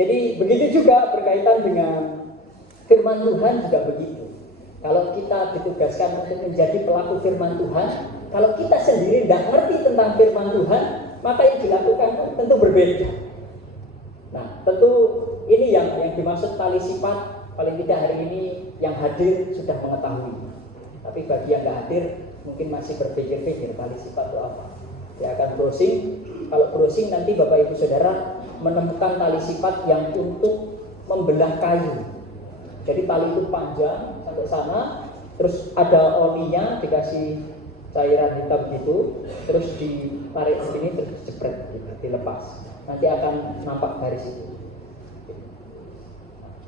Jadi begitu juga berkaitan dengan firman Tuhan juga begitu. Kalau kita ditugaskan untuk menjadi pelaku firman Tuhan, kalau kita sendiri tidak ngerti tentang firman Tuhan, maka yang dilakukan tentu berbeda. Nah, tentu ini yang dimaksud tali sifat. Paling tidak hari ini yang hadir sudah mengetahui. Tapi bagi yang tidak hadir, mungkin masih berpikir-pikir tali sifat itu apa. Dia akan browsing. Kalau browsing nanti Bapak Ibu Saudara menemukan tali sifat yang untuk membelah kayu. Jadi tali itu panjang sampai sana, terus ada olinya, dikasih cairan hitam gitu, terus ditarik ke sini, terus jepret, gitu, dilepas. Nanti akan nampak garis itu.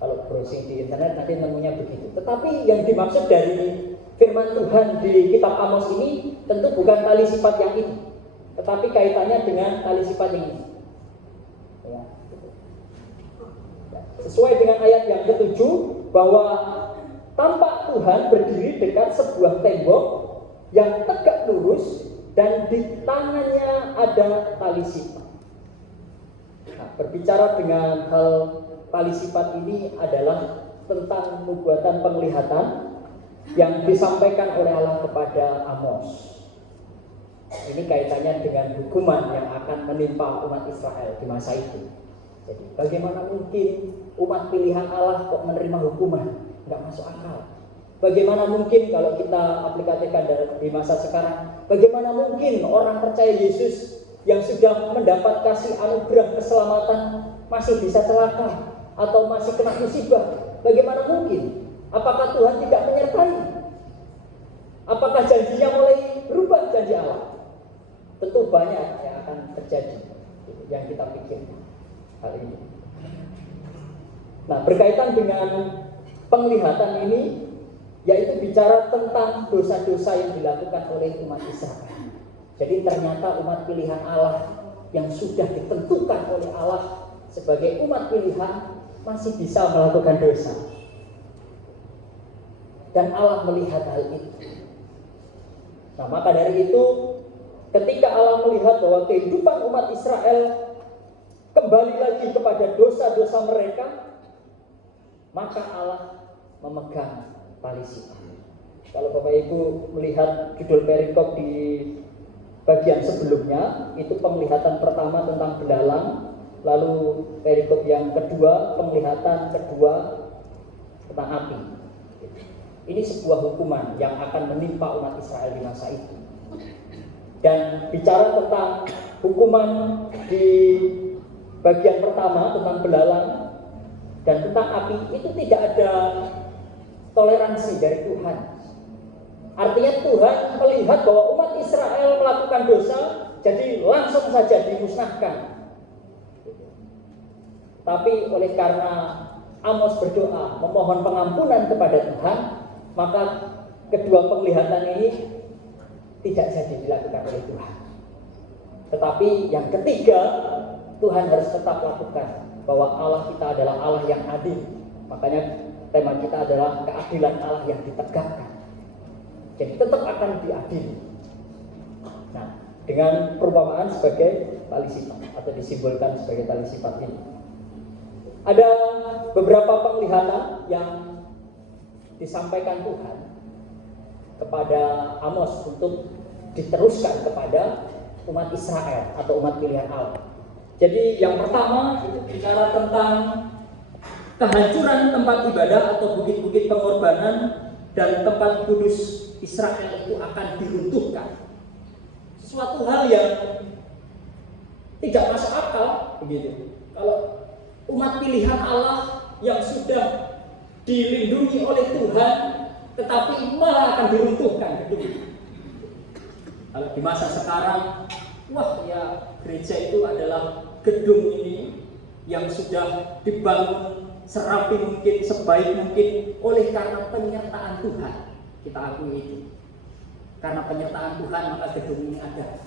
Kalau browsing di internet nanti nemunya begitu. Tetapi yang dimaksud dari firman Tuhan di kitab Amos ini tentu bukan tali sifat yang ini, tetapi kaitannya dengan tali sifat yang ini. Ya, gitu. Sesuai dengan ayat yang ke-7 bahwa tampak Tuhan berdiri dekat sebuah tembok yang tegak lurus dan di tangannya ada tali sifat. Nah, berbicara dengan hal tali sifat ini adalah tentang nubuatan penglihatan yang disampaikan oleh Allah kepada Amos. Ini kaitannya dengan hukuman yang akan menimpa umat Israel di masa itu. Jadi bagaimana mungkin umat pilihan Allah kok menerima hukuman? Nggak masuk akal. Bagaimana mungkin kalau kita aplikasikan di masa sekarang? Bagaimana mungkin orang percaya Yesus yang sudah mendapat kasih anugerah keselamatan masih bisa celaka atau masih kena musibah? Bagaimana mungkin? Apakah Tuhan tidak menyertai? Apakah janjinya mulai berubah janji Allah? Tentu banyak yang akan terjadi yang kita pikirkan hal ini. Nah, berkaitan dengan penglihatan ini, yaitu bicara tentang dosa-dosa yang dilakukan oleh umat Israel. Jadi ternyata umat pilihan Allah yang sudah ditentukan oleh Allah sebagai umat pilihan masih bisa melakukan dosa. Dan Allah melihat hal itu. Nah, maka dari itu ketika Allah melihat bahwa kehidupan umat Israel kembali lagi kepada dosa-dosa mereka, maka Allah memegang tali sifat. Kalau Bapak Ibu melihat judul perikop di bagian sebelumnya, itu penglihatan pertama tentang belalang, lalu perikop yang kedua, penglihatan kedua tentang api. Ini sebuah hukuman yang akan menimpa umat Israel di masa itu. Dan bicara tentang hukuman di bagian pertama tentang belalang dan tentang api, itu tidak ada toleransi dari Tuhan. Artinya Tuhan melihat bahwa umat Israel melakukan dosa, jadi langsung saja dimusnahkan. Tapi oleh karena Amos berdoa memohon pengampunan kepada Tuhan, maka kedua penglihatan ini tidak jadi dilakukan oleh Tuhan. Tetapi yang ketiga, Tuhan harus tetap lakukan, bahwa Allah kita adalah Allah yang adil. Makanya tema kita adalah keadilan Allah yang ditegakkan. Jadi tetap akan diadili. Nah, dengan perumpamaan sebagai tali sifat atau disimbolkan sebagai tali sifat ini. Ada beberapa penglihatan yang disampaikan Tuhan kepada Amos untuk diteruskan kepada umat Israel atau umat pilihan Allah. Jadi yang pertama itu bicara tentang kehancuran tempat ibadah atau bukit-bukit pengorbanan dan tempat kudus Israel itu akan diruntuhkan. Suatu hal yang tidak masuk akal begitu. Kalau umat pilihan Allah yang sudah dilindungi oleh Tuhan, tetapi malah akan diruntuhkan gedung. Kalau di masa sekarang, wah ya gereja itu adalah gedung ini yang sudah dibangun serapi mungkin, sebaik mungkin oleh karena penyertaan Tuhan. Kita akui itu. Karena penyertaan Tuhan maka gedung ini ada.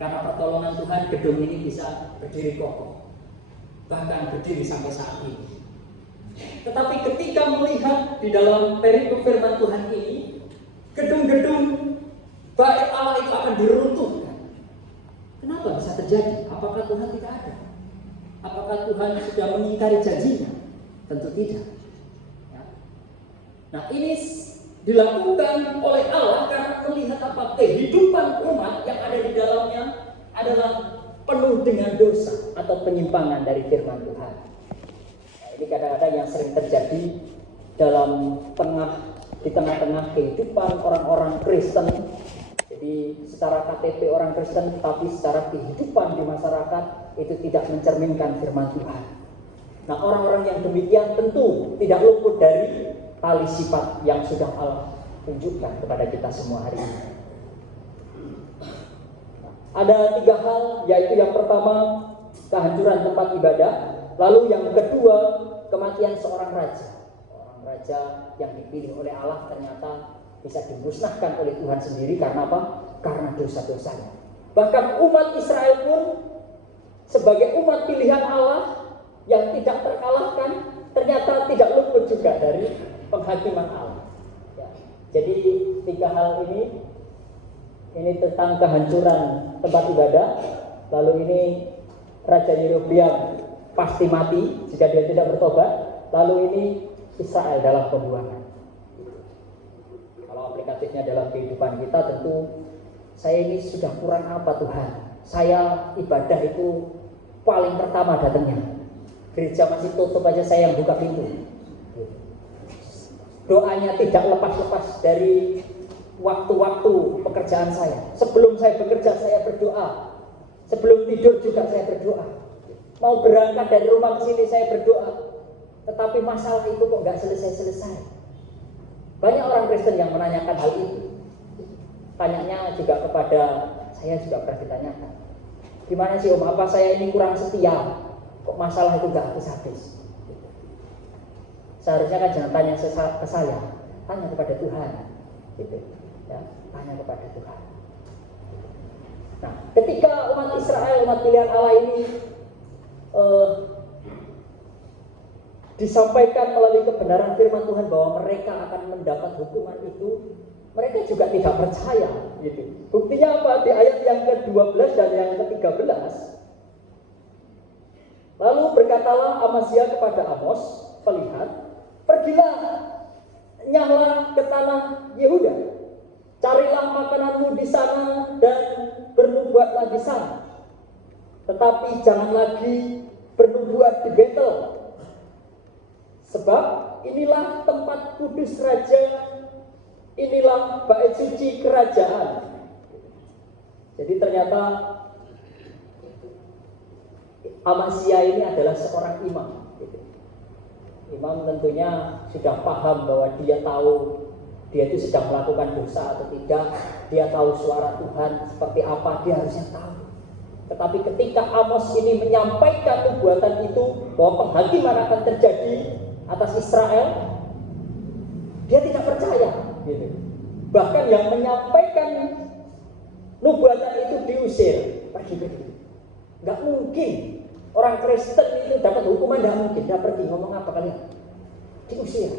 Karena pertolongan Tuhan gedung ini bisa berdiri kokoh. Bahkan berdiri sampai saat ini. Tetapi ketika melihat di dalam perikop firman Tuhan ini, gedung-gedung bait Allah itu akan diruntuhkan. Kenapa bisa terjadi? Apakah Tuhan tidak ada? Apakah Tuhan sudah mengingkari janjinya? Tentu tidak. Ya. Nah, ini dilakukan oleh Allah karena melihat apa? Kehidupan umat yang ada di dalamnya adalah penuh dengan dosa atau penyimpangan dari firman Tuhan. Nah, ini kadang-kadang yang sering terjadi di tengah-tengah kehidupan orang-orang Kristen. Jadi secara KTP orang Kristen, tapi secara kehidupan di masyarakat itu tidak mencerminkan firman Tuhan. Nah, orang-orang yang demikian tentu tidak luput dari tali sifat yang sudah Allah tunjukkan kepada kita semua hari ini. Ada 3 hal, yaitu yang pertama kehancuran tempat ibadah, lalu yang kedua kematian seorang raja. Orang raja yang dipilih oleh Allah ternyata bisa dimusnahkan oleh Tuhan sendiri karena apa? Karena dosa-dosanya. Bahkan umat Israel pun sebagai umat pilihan Allah yang tidak terkalahkan ternyata tidak luput juga dari penghakiman Allah. Ya. Jadi 3 hal ini tentang kehancuran tempat ibadah, lalu ini Raja Yerobeam pasti mati jika dia tidak bertobat, lalu ini Israel dalam pembuangan. Kalau aplikatifnya dalam kehidupan kita, tentu saya ini sudah kurang apa Tuhan? Saya ibadah itu paling pertama datangnya. Gereja masih tutup aja saya yang buka pintu. Doanya tidak lepas-lepas dari waktu-waktu pekerjaan saya. Sebelum saya bekerja saya berdoa. Sebelum tidur juga saya berdoa. Mau berangkat dari rumah ke sini saya berdoa. Tetapi masalah itu kok nggak selesai-selesai. Banyak orang Kristen yang menanyakan hal itu. Tanyanya juga kepada saya juga pernah ditanyakan. Gimana sih Om, apa saya ini kurang setia? Kok masalah itu nggak habis-habis? Seharusnya kan jangan tanya ke saya, tanya kepada Tuhan. Gitu. Ya, tanya kepada Tuhan. Nah, ketika umat Israel, umat pilihan Allah ini disampaikan melalui kebenaran firman Tuhan bahwa mereka akan mendapat hukuman itu, mereka juga tidak percaya. Gitu. Buktinya apa? Di ayat yang ke-12 dan yang ke-13. Lalu berkatalah Amazia kepada Amos, pelihat, pergilah, nyahlah ke tanah Yehuda, carilah makananmu di sana dan bernubuatlah di sana. Tetapi jangan lagi bernubuat di Betel, sebab inilah tempat kudus raja, inilah bait suci kerajaan. Jadi ternyata Amazia ini adalah seorang imam. Imam tentunya sudah paham bahwa dia tahu dia itu sedang melakukan dosa atau tidak. Dia tahu suara Tuhan seperti apa, dia harusnya tahu. Tetapi ketika Amos ini menyampaikan nubuatan itu bahwa penghakiman akan terjadi atas Israel, dia tidak percaya. Gitu. Bahkan yang menyampaikan nubuatan itu diusir, pergi-pergi. Gak mungkin orang Kristen itu dapat hukuman, tidak mungkin. Dia pergi, ngomong apa kalian? Diusir.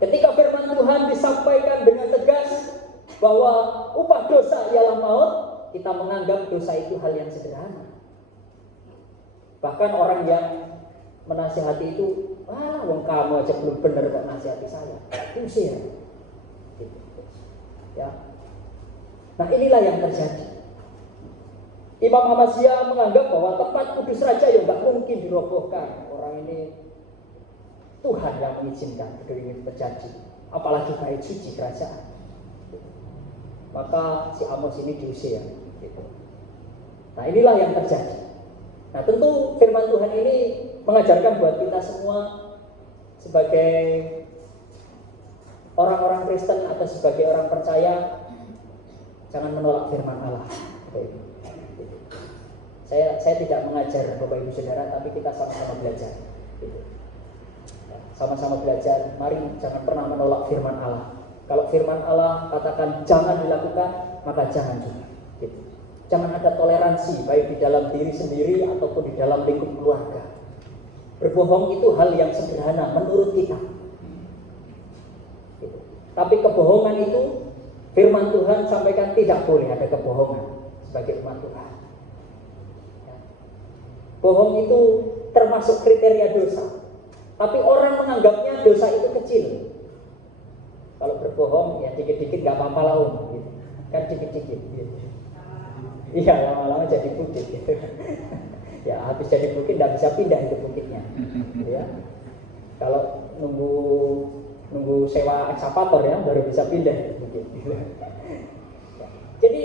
Ketika firman Tuhan disampaikan dengan tegas bahwa upah dosa ialah maut, kita menganggap dosa itu hal yang sederhana. Bahkan orang yang menasihati itu, wong kamu aja belum benar kok nasihati saya, diusir. Gitu. Ya. Nah, inilah yang terjadi. Imam Amazia menganggap bahwa tempat kudus raja yang tidak mungkin dirobohkan. Orang ini Tuhan yang mengizinkan gedung ini terjadi, apalagi bait suci kerajaan. Maka si Amos ini diusir. Gitu. Nah, inilah yang terjadi. Nah, tentu firman Tuhan ini mengajarkan buat kita semua sebagai orang-orang Kristen atau sebagai orang percaya, jangan menolak firman Allah. Gitu. Saya tidak mengajar Bapak Ibu Saudara, tapi kita sama-sama belajar. Gitu. Sama-sama belajar, mari jangan pernah menolak firman Allah. Kalau firman Allah katakan jangan dilakukan, maka jangan juga. Gitu. Jangan ada toleransi, baik di dalam diri sendiri ataupun di dalam lingkup keluarga. Berbohong itu hal yang sederhana menurut kita. Gitu. Tapi kebohongan itu, firman Tuhan sampaikan tidak boleh ada kebohongan sebagai umat Tuhan. Bohong itu termasuk kriteria dosa. Tapi orang menganggapnya dosa itu kecil. Kalau berbohong ya dikit-dikit gak apa-apa lah gitu. Kan dikit-dikit gitu. Iya, lama-lama jadi bukit gitu. Ya habis jadi bukit gak bisa pindah itu bukitnya ya. Kalau nunggu sewa ekskavator ya baru bisa pindah itu bukit. Jadi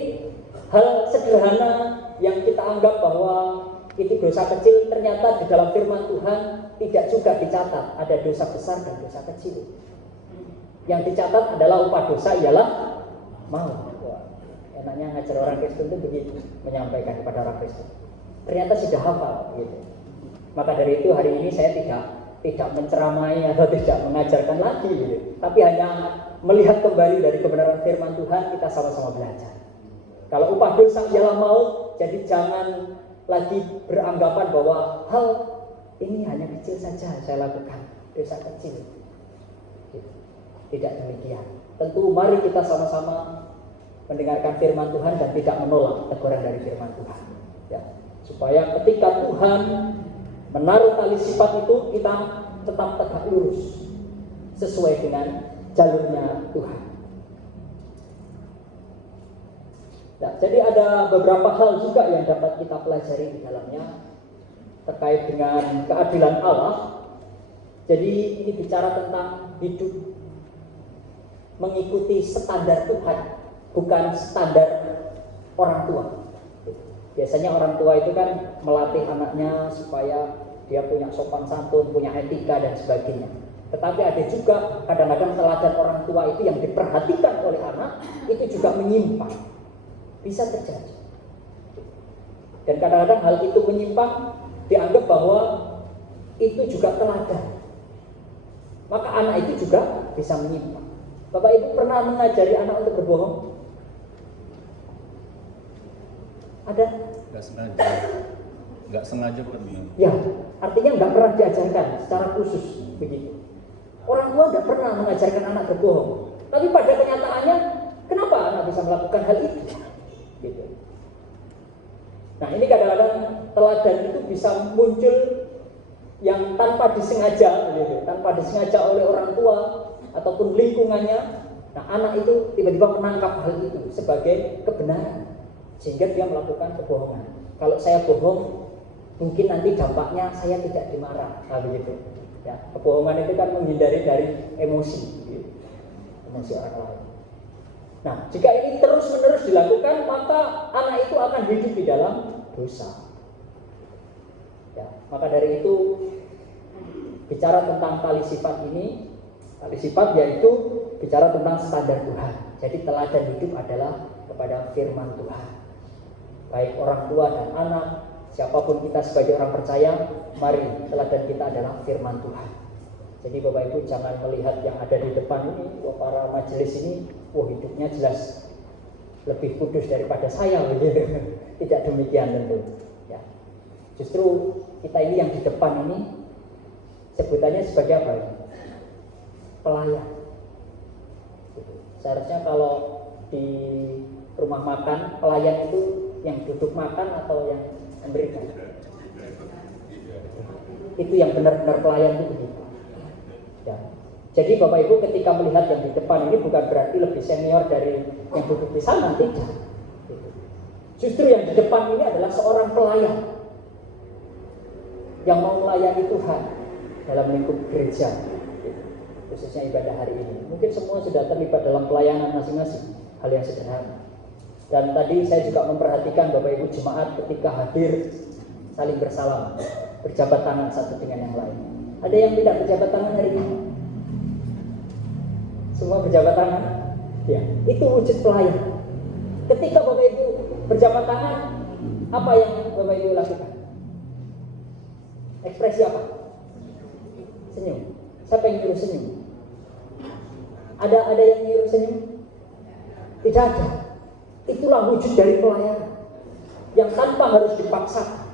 hal sederhana yang kita anggap bahwa itu dosa kecil, ternyata di dalam firman Tuhan tidak juga dicatat. Ada dosa besar dan dosa kecil. Yang dicatat adalah upah dosa ialah maut. Enaknya ngajar orang Kristen itu begitu, menyampaikan kepada orang Kristen. Ternyata sudah hafal gitu. Maka dari itu hari ini saya tidak menceramai atau tidak mengajarkan lagi gitu. Tapi hanya melihat kembali dari kebenaran firman Tuhan, kita sama-sama belajar. Kalau upah dosa ialah maut, jadi jangan lagi beranggapan bahwa hal ini hanya kecil saja saya lakukan, dosa kecil. Tidak demikian. Tentu mari kita sama-sama mendengarkan firman Tuhan dan tidak menolak teguran dari firman Tuhan. Ya, supaya ketika Tuhan menaruh tali sifat itu, kita tetap tegak lurus sesuai dengan jalurnya Tuhan. Ya, jadi ada beberapa hal juga yang dapat kita pelajari di dalamnya terkait dengan keadilan Allah. Jadi ini bicara tentang hidup mengikuti standar Tuhan, bukan standar orang tua. Biasanya orang tua itu kan melatih anaknya supaya dia punya sopan santun, punya etika dan sebagainya. Tetapi ada juga kadang-kadang teladan orang tua itu yang diperhatikan oleh anak itu juga menyimpang. Bisa terjadi. Dan kadang-kadang hal itu menyimpang dianggap bahwa itu juga teladan. Maka anak itu juga bisa menyimpang. Bapak Ibu pernah mengajari anak untuk berbohong? Ada? Nggak sengaja pernah. Ya, artinya nggak pernah diajarkan secara khusus begitu. Orang tua nggak pernah mengajarkan anak berbohong. Tapi pada kenyataannya, kenapa anak bisa melakukan hal itu? Gitu. Nah ini kadang-kadang teladan itu bisa muncul yang tanpa disengaja, gitu. Tanpa disengaja oleh orang tua ataupun lingkungannya. Nah anak itu tiba-tiba menangkap hal itu sebagai kebenaran, sehingga dia melakukan kebohongan. Kalau saya bohong, mungkin nanti dampaknya saya tidak dimarah, begitu. Ya, kebohongan itu kan menghindari dari emosi, gitu. Emosi orang lain. Nah, jika ini terus-menerus dilakukan, maka anak itu akan hidup di dalam dosa. Ya, maka dari itu bicara tentang tali sifat ini, tali sifat yaitu bicara tentang standar Tuhan. Jadi teladan hidup adalah kepada firman Tuhan. Baik orang tua dan anak, siapapun kita sebagai orang percaya, mari teladan kita adalah firman Tuhan. Jadi Bapak Ibu jangan melihat yang ada di depan ini, para majelis ini, hidupnya jelas lebih kudus daripada saya, begitu. Tidak demikian tentu. Ya. Justru kita ini yang di depan ini sebutannya sebagai apa ya? Pelayan. Gitu. Seharusnya kalau di rumah makan pelayan itu yang duduk makan atau yang memberikan? Itu yang benar-benar pelayan itu begitu. Ya. Jadi Bapak Ibu ketika melihat yang di depan ini bukan berarti lebih senior dari yang duduk di sana, tidak. Justru yang di depan ini adalah seorang pelayan yang mau melayani Tuhan dalam lingkup gereja, khususnya ibadah hari ini. Mungkin semua sudah terlibat dalam pelayanan masing-masing, hal yang sederhana. Dan tadi saya juga memperhatikan Bapak Ibu jemaat ketika hadir saling bersalam, berjabat tangan satu dengan yang lain. Ada yang tidak berjabat tangan hari ini? Semua berjabat tangan? Ya, itu wujud pelayan. Ketika Bapak Ibu berjabat tangan, apa yang Bapak Ibu lakukan? Ekspresi apa? Senyum. Siapa yang nyuruh senyum? Ada yang nyuruh senyum? Tidak ada. Itulah wujud dari pelayanan yang tanpa harus dipaksa,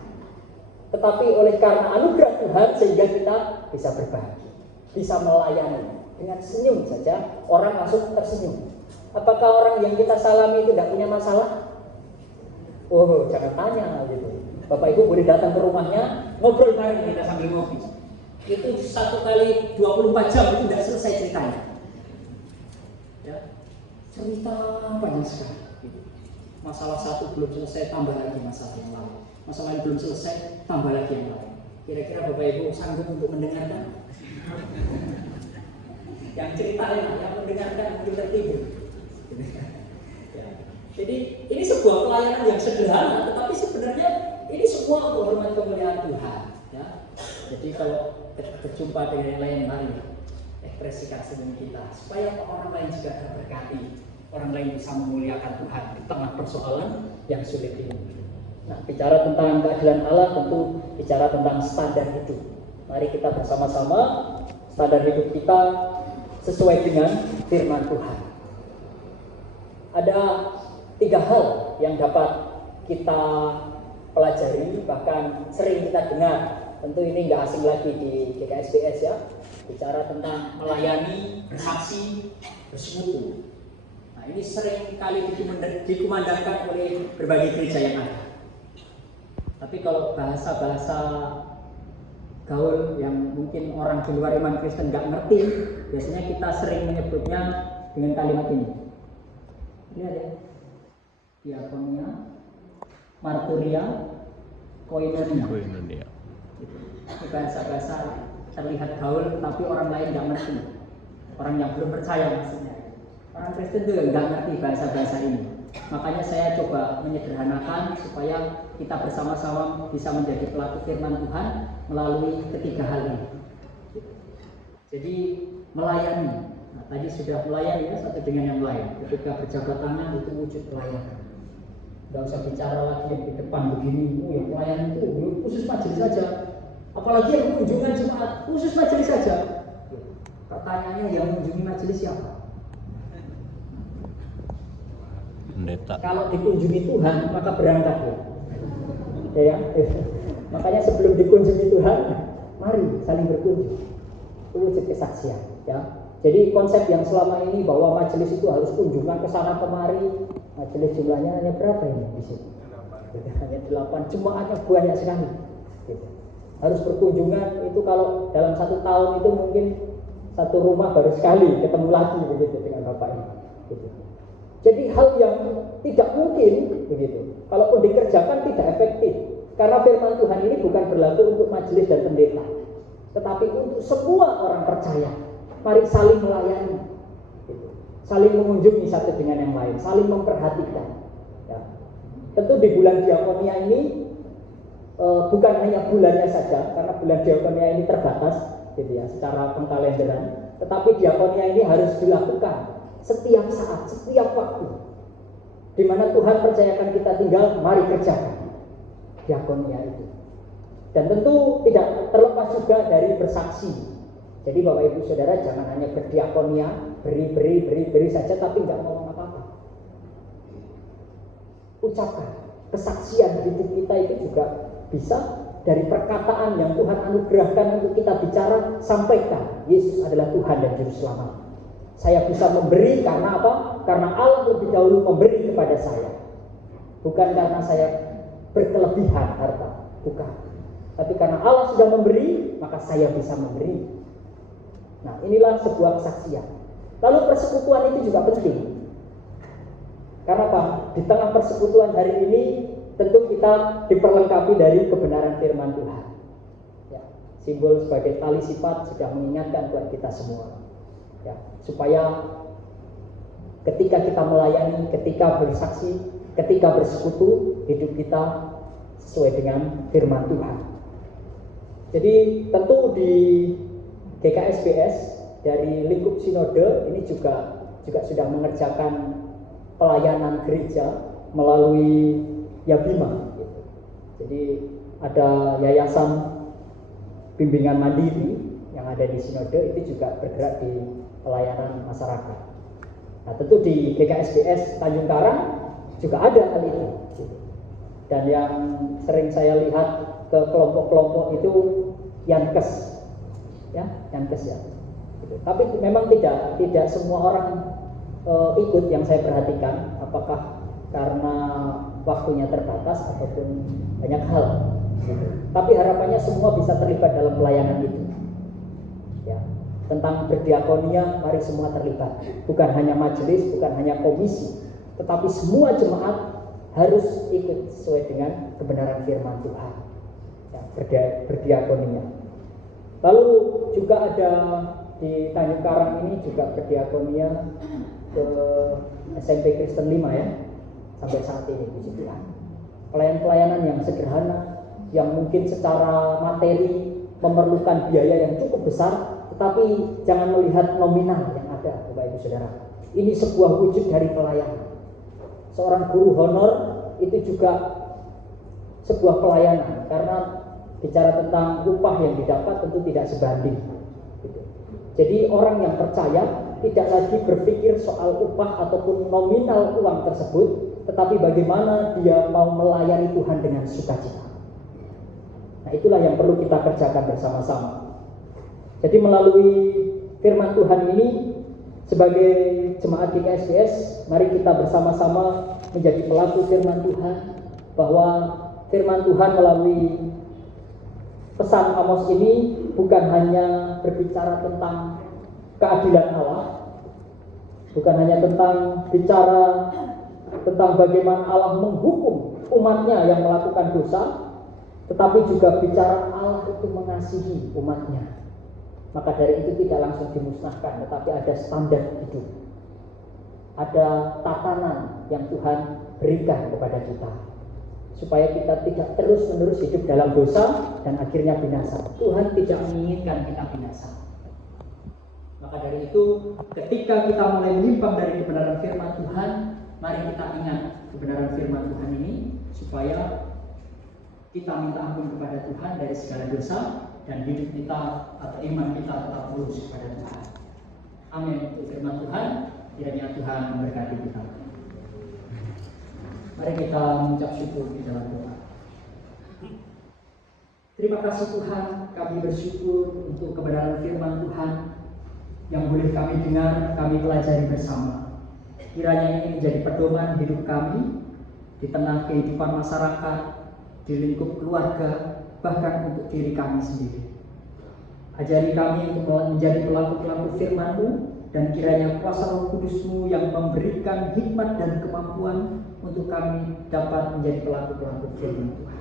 tetapi oleh karena anugerah Tuhan sehingga kita bisa berbagi, bisa melayani. Dengan senyum saja orang langsung tersenyum. Apakah orang yang kita salami itu tidak punya masalah? Oh, jangan tanya gitu. Bapak Ibu boleh datang ke rumahnya, ngobrol bareng kita sambil ngopi. Itu 1 kali 24 jam itu tidak selesai ceritanya. Ya, cerita banyak sekali. Masalah satu belum selesai, tambah lagi masalah yang lain. Masalah yang belum selesai, tambah lagi yang lain. Kira-kira Bapak Ibu sanggup untuk mendengarkan? Yang cerita yang mendengarkan mungkin tertidur. Ya. Jadi ini sebuah pelayanan yang sederhana, tetapi sebenarnya ini semua untuk hormat kemuliaan Tuhan. Ya. Jadi kalau berjumpa dengan yang lain, mari ekspresikan senyum kita supaya orang lain juga terberkati, orang lain bisa memuliakan Tuhan di tengah persoalan yang sulit ini. Nah, bicara tentang keadilan Allah tentu bicara tentang standar hidup. Mari kita bersama-sama standar hidup kita sesuai dengan firman Tuhan. Ada 3 hal yang dapat kita pelajari, bahkan sering kita dengar. Tentu ini nggak asing lagi di GKSBS ya. Bicara tentang melayani, bersaksi, bersekutu. Nah, ini sering kali dikumandangkan oleh berbagai gereja yang ada. Tapi kalau bahasa-bahasa gaul yang mungkin orang di luar iman Kristen nggak ngerti, biasanya kita sering menyebutnya dengan kalimat ini. Ini ada diakonia, marturia, koinonia. Ini bahasa-bahasa terlihat gaul, tapi orang lain nggak ngerti. Orang yang belum percaya maksudnya. Orang Kristen juga nggak ngerti bahasa-bahasa ini. Makanya saya coba menyederhanakan supaya kita bersama-sama bisa menjadi pelaku firman Tuhan melalui 3 hal ini. Jadi melayani. Nah, tadi sudah melayani ya satu dengan yang lain. Ketika berjabat tangan itu wujud pelayanan. Nggak usah bicara lagi yang di depan begini, yang pelayanan itu khusus majelis saja. Apalagi yang kunjungan jemaat khusus majelis saja. Pertanyaannya yang mengunjungi majelis siapa? Pendeta. Kalau dikunjungi Tuhan maka berangkat ya. Makanya sebelum dikunjungi Tuhan, mari saling berkunjung. Itu wujud kesaksian ya. Jadi konsep yang selama ini bahwa majelis itu harus kunjungan ke sana kemari, majelis jumlahnya hanya berapa ini di sini? Hanya 8, jemaatnya banyak sekali. Gitu. Harus berkunjungan itu kalau dalam 1 tahun itu mungkin 1 rumah baru sekali ketemu lagi begitu dengan Bapak ini. Gitu. Jadi hal yang tidak mungkin begitu. Kalaupun dikerjakan tidak efektif. Karena firman Tuhan ini bukan berlaku untuk majelis dan pendeta, tetapi untuk semua orang percaya. Mari saling melayani, gitu. Saling mengunjungi satu dengan yang lain, saling memperhatikan. Ya. Tentu di bulan diakonia ini bukan hanya bulannya saja, karena bulan diakonia ini terbatas, gitu ya, secara pengkalenderan. Tetapi diakonia ini harus dilakukan setiap saat, setiap waktu. Di mana Tuhan percayakan kita tinggal, mari kerjakan diakonia itu. Dan tentu tidak terlepas juga dari bersaksi. Jadi Bapak Ibu Saudara jangan hanya berdiakonia, beri saja tapi nggak ngomong apa-apa. Ucapkan kesaksian hidup kita itu juga bisa dari perkataan yang Tuhan anugerahkan untuk kita bicara, sampaikan Yesus adalah Tuhan dan Juru Selamat. Saya bisa memberi karena apa? Karena Allah lebih dahulu memberi kepada saya. Bukan karena saya berkelebihan harta, bukan. Tapi karena Allah sudah memberi, maka saya bisa memberi. Nah, inilah sebuah kesaksian. Lalu persekutuan itu juga penting. Karena apa? Di tengah persekutuan hari ini tentu kita diperlengkapi dari kebenaran firman Tuhan. Ya, simbol sebagai tali sifat sudah mengingatkan buat kita semua. Ya, supaya ketika kita melayani, ketika bersaksi, ketika bersekutu, hidup kita sesuai dengan firman Tuhan. Jadi tentu di GKSBS dari lingkup sinode ini juga sudah mengerjakan pelayanan gereja melalui Yabima. Gitu. Jadi ada yayasan bimbingan mandiri yang ada di sinode itu juga bergerak di pelayanan masyarakat. Nah, tentu di GKSBS Tanjung Karang juga ada hal itu. Gitu. Dan yang sering saya lihat ke kelompok-kelompok itu Yankes, ya, Yankes ya. Gitu. Tapi memang tidak semua orang ikut yang saya perhatikan. Apakah karena waktunya terbatas ataupun banyak hal gitu. Tapi harapannya semua bisa terlibat dalam pelayanan itu ya. Tentang berdiakonia, mari semua terlibat, bukan hanya majelis, bukan hanya komisi, tetapi semua jemaat harus ikut sesuai dengan kebenaran firman Tuhan ya, berdiakonia. Lalu juga ada di Tanjung Karang ini juga berdiakonia ke SMP Kristen 5 ya, sampai saat ini di situ ya. Pelayanan yang sederhana, yang mungkin secara materi memerlukan biaya yang cukup besar, tetapi jangan melihat nominal yang ada, Bapak Ibu Saudara. Ini sebuah wujud dari pelayanan. Seorang guru honor itu juga sebuah pelayanan, karena bicara tentang upah yang didapat tentu tidak sebanding. Jadi orang yang percaya tidak lagi berpikir soal upah ataupun nominal uang tersebut, tetapi bagaimana dia mau melayani Tuhan dengan sukacita. Nah, itulah yang perlu kita kerjakan bersama-sama. Jadi melalui firman Tuhan ini, sebagai jemaat GKSDS, mari kita bersama-sama menjadi pelaku firman Tuhan, bahwa firman Tuhan melalui pesan Amos ini bukan hanya berbicara tentang keadilan Allah, bukan hanya tentang bicara tentang bagaimana Allah menghukum umatnya yang melakukan dosa, tetapi juga bicara Allah itu mengasihi umatnya. Maka dari itu tidak langsung dimusnahkan, tetapi ada standar hidup, ada tatanan yang Tuhan berikan kepada kita, supaya kita tidak terus-menerus hidup dalam dosa dan akhirnya binasa. Tuhan tidak menginginkan kita binasa. Maka dari itu, ketika kita mulai menyimpang dari kebenaran firman Tuhan, mari kita ingat kebenaran firman Tuhan ini, supaya kita minta ampun kepada Tuhan dari segala dosa, dan hidup kita atau iman kita tetap lurus kepada Tuhan. Amin. Untuk firman Tuhan, kiranya Tuhan memberkati kita. Mari kita mengucap syukur di dalam doa. Terima kasih Tuhan, kami bersyukur untuk kebenaran firman Tuhan yang boleh kami dengar, kami pelajari bersama. Kiranya ini menjadi pedoman hidup kami di tengah kehidupan masyarakat, di lingkup keluarga, bahkan untuk diri kami sendiri. Ajari kami untuk menjadi pelaku-pelaku firman-Mu, dan kiranya kuasa Roh Kudus-Mu yang memberikan hikmat dan kemampuan untuk kami dapat menjadi pelaku-pelaku firman Tuhan.